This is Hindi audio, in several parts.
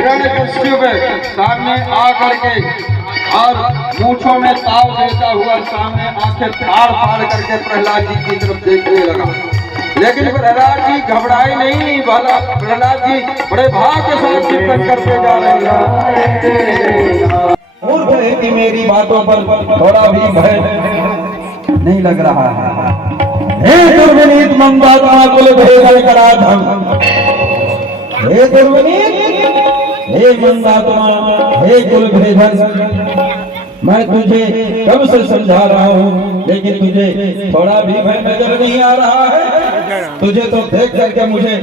हिरण्यकश्यप सामने आ करके और मूंछों में ताव देता हुआ सामने आंखें फाड़ फाड़ करके प्रहलाद जी की तरफ देखने लगा। लेकिन प्रहलाद जी घबराए नहीं, भला प्रहलाद जी बड़े भाव के साथ कीर्तन करते जा रहे हैं। मूर्ख है कि मेरी बातों पर थोड़ा भी भय नहीं लग रहा है। हे दुर्विनीत मंदात्मा कुल भेद कराधम, हे दुर्विनीत, हे मंदात्मा, हे कुल भेदन, मैं तुझे कब से समझा रहा हूँ लेकिन तुझे थोड़ा भी भय नजर नहीं आ रहा है। तुझे तो देख करके मुझे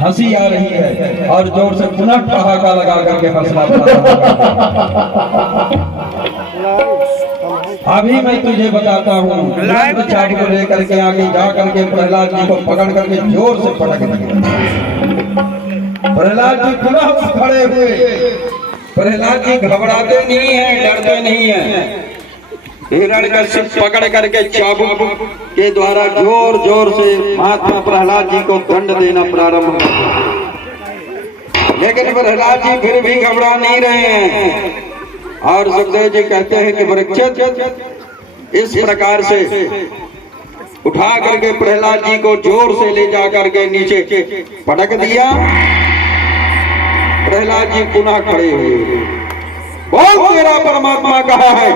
हंसी आ रही है और जोर से पुनः ठहाका लगा करके हंसना अभी मैं तुझे बताता हूँ। चाट को लेकर के आगे जा करके प्रहलाद जी को पकड़ करके जोर से पटक दिया। प्रहलाद जी पुनः खड़े हुए। प्रहलाद जी घबराते नहीं है, डरते नहीं है। हिरण्यकश्यप पकड़ करके चाबुक के द्वारा जोर जोर से महात्मा प्रहलाद जी को दंड देना प्रारंभ किया। लेकिन प्रहलाद जी फिर भी घबरा नहीं रहे हैं। और सुखदेव जी कहते हैं कि परीक्षित, इस प्रकार से उठा करके प्रहलाद जी को जोर से ले जा करके नीचे पटक दिया। प्रहलाद जी पुनः खड़े हुए। बोल तेरा परमात्मा कहाँ है?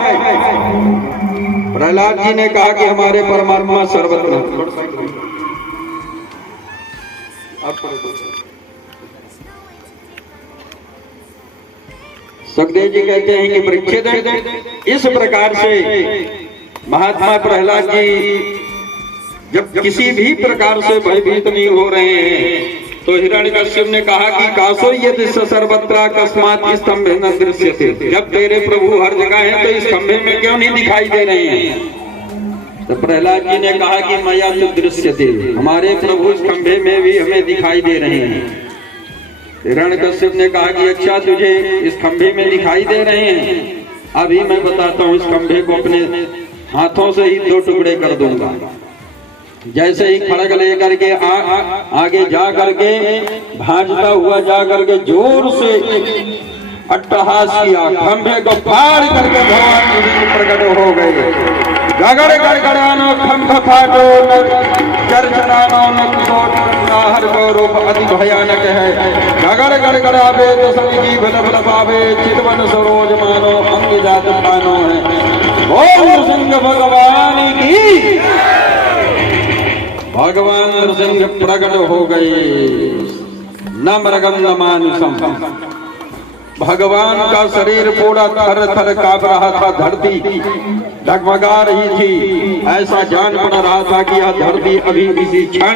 प्रहलाद जी ने कहा कि हमारे परमात्मा सर्वत्र। सुखदेव जी कहते हैं कि परीक्षित, इस प्रकार से महात्मा प्रहलाद जी जब किसी भी प्रकार से भयभीत नहीं हो रहे हैं तो हिरण्यकश्यप ने कहा कि कासो यदि सर्वत्र अकस्मात स्तंभे न दृश्यते। जब तेरे प्रभु हर जगह हैं तो इस खंभे में क्यों नहीं दिखाई दे रहे हैं? तो प्रहलाद जी ने कहा कि मया तो दृश्यते, हमारे प्रभु इस खंभे में भी हमें दिखाई दे रहे हैं। हिरण्यकश्यप ने कहा कि अच्छा, तुझे इस खंभे में दिखाई दे रहे हैं, अभी मैं बताता हूँ। इस खंभे को अपने हाथों से ही 2 टुकड़े कर दूंगा। जैसे ही खड़ग लेकर के आगे जा करके भाजता हुआ जा करके जोर से अट्टहास किया, खंभे को फाड़ करके भगवान जी प्रकट हो गए। गगड़ गड़गड़ानो खंभ फाटो, चरचरानो हर रूप अति भयानक है। गगड़ गड़गड़ावे तो सभी जीव लपलपावे, चितवन सरोज मानो अंग जात पानो है। ओम नृसिंह भगवान की। भगवान नृसिंह प्रकट हो गए। न मृगम न मानुषम। भगवान का शरीर पूरा थर थर कांप रहा था, धरती डगमगा रही थी। ऐसा जान पड़ रहा था कि यह धरती अभी इसी क्षण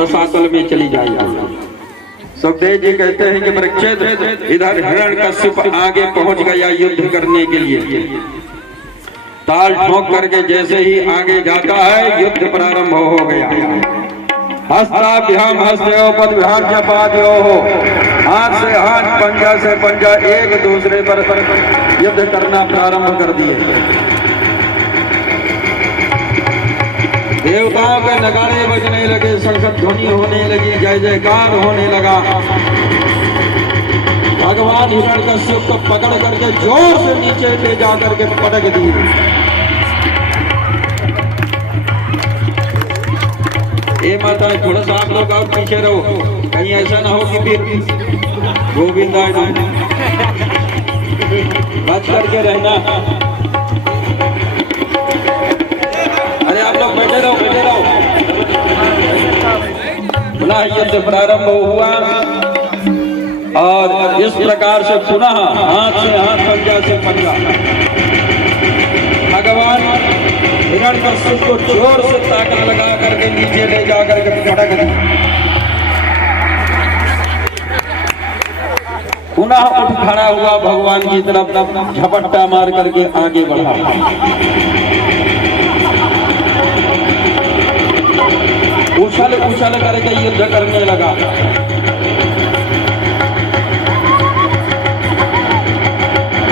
रसातल में चली जाएगी। सुखदेव जी कहते हैं कि परीक्षित, इधर हिरण्यकश्यप आगे पहुंच गया युद्ध करने के लिए। ताल ठोक करके जैसे ही आगे जाता है युद्ध प्रारंभ हो गया। हस्ताभ्याम हस्तयो पदभ्याम पादयो, हाथ से हाथ, पंजा से पंजा एक दूसरे पर युद्ध करना प्रारंभ कर दिए। देवताओं के नगाड़े बजने लगे, शंख ध्वनि होने लगी, जय जयकार होने लगा। भगवान हिरण्यकश्यप को पकड़ करके जोर से नीचे ले जा करके पटक दिए। ये माता, थोड़ा सा आप लोग और पीछे रहो, कहीं ऐसा ना हो कि फिर गोविंदा बच करके रहना। अरे आप लोग बैठे रहो, बैठे रहो। पुनः युद्ध प्रारंभ हुआ और इस प्रकार से पुनः हाथ से हाथ, पंजा से पंजा। भगवान हिरण्यकश्यप को जोर से ताका लगा करके नीचे ले जा करके पटक दिया। पुनः उठ खड़ा हुआ, भगवान की तरफ झपट्टा मार करके आगे बढ़ा। उछल उछल करके युद्ध करने लगा।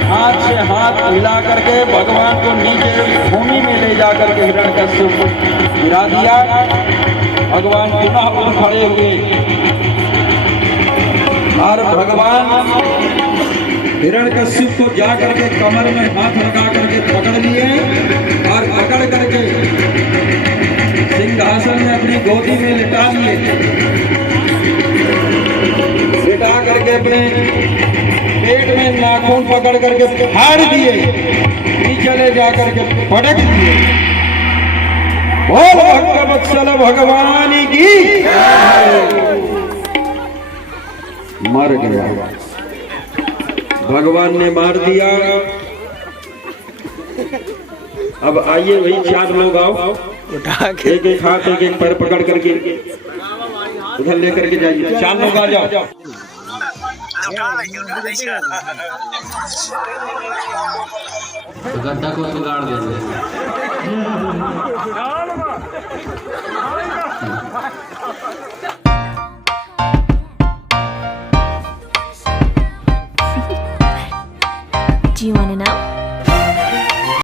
हाथ से हाथ मिला करके भगवान को नीचे भूमि में ले जाकर के हिरण्यकश्यप गिरा दिया। भगवान पुनः उठ खड़े हुए। और भगवान हिरण्यकश्यप को जा करके कमर में हाथ लगा करके पकड़ लिए और पकड़ करके सिंहासन में अपनी गोदी में लिटा लिए। लिटा करके अपने पेट में नाखून पकड़ करके फाड़ दिए, नीचे ले जा करके पटक दिए। बोल भक्तवत्सल भगवान की। मर गया, भगवान ने मार दिया। अब आइए वही चार लोग आओ, एक एक हाथ एक एक पैर पकड़ करके उधर लेकर के जाइए। चार लोग आ जाओ। गड्ढा को गाड़ दे। Do you want to know?